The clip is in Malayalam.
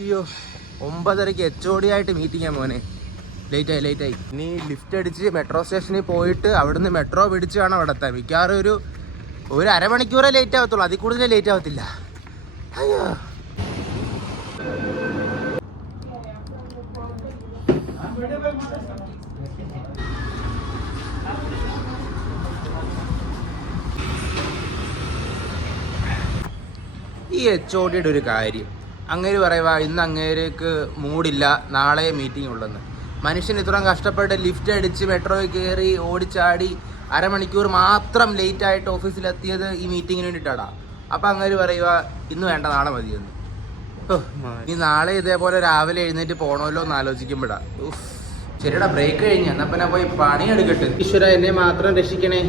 അയ്യോ 9:30 HOD ആയിട്ട് മീറ്റിംഗാ മോനെ. ലേറ്റായി. ഇനി ലിഫ്റ്റ് അടിച്ച് മെട്രോ സ്റ്റേഷനിൽ പോയിട്ട് അവിടുന്ന് മെട്രോ പിടിച്ച് വേണം അവിടെ എത്താൻ. മിക്കവാറും ഒരു അരമണിക്കൂറേ ലേറ്റ് ആവത്തുള്ളൂ, അതിൽ കൂടുതൽ ലേറ്റ് ആവത്തില്ല. അയ്യോ ഈ HOD ഒരു കാര്യം അങ്ങേര് പറയുക, ഇന്ന് അങ്ങേർക്ക് മൂടില്ല, നാളെ മീറ്റിംഗ് ഉള്ളെന്ന്. മനുഷ്യൻ ഇത്രയും കഷ്ടപ്പെട്ട് ലിഫ്റ്റ് അടിച്ച് മെട്രോയിൽ കയറി ഓടിച്ചാടി അരമണിക്കൂർ മാത്രം ലേറ്റായിട്ട് ഓഫീസിലെത്തിയത് ഈ മീറ്റിങ്ങിന് വേണ്ടിയിട്ടാടാ. അപ്പം അങ്ങേര് പറയുക ഇന്ന് വേണ്ട, നാളെ മതിയെന്ന്. ഈ നാളെ ഇതേപോലെ രാവിലെ എഴുന്നേറ്റ് പോകണമല്ലോ എന്ന് ആലോചിക്കുമ്പോഴാ. ശരിടാ, ബ്രേക്ക് കഴിഞ്ഞ, എന്നാ പിന്നെ പോയി പണിയെടുക്കട്ടെ. ഈശ്വര എന്നെ മാത്രം രക്ഷിക്കണേ.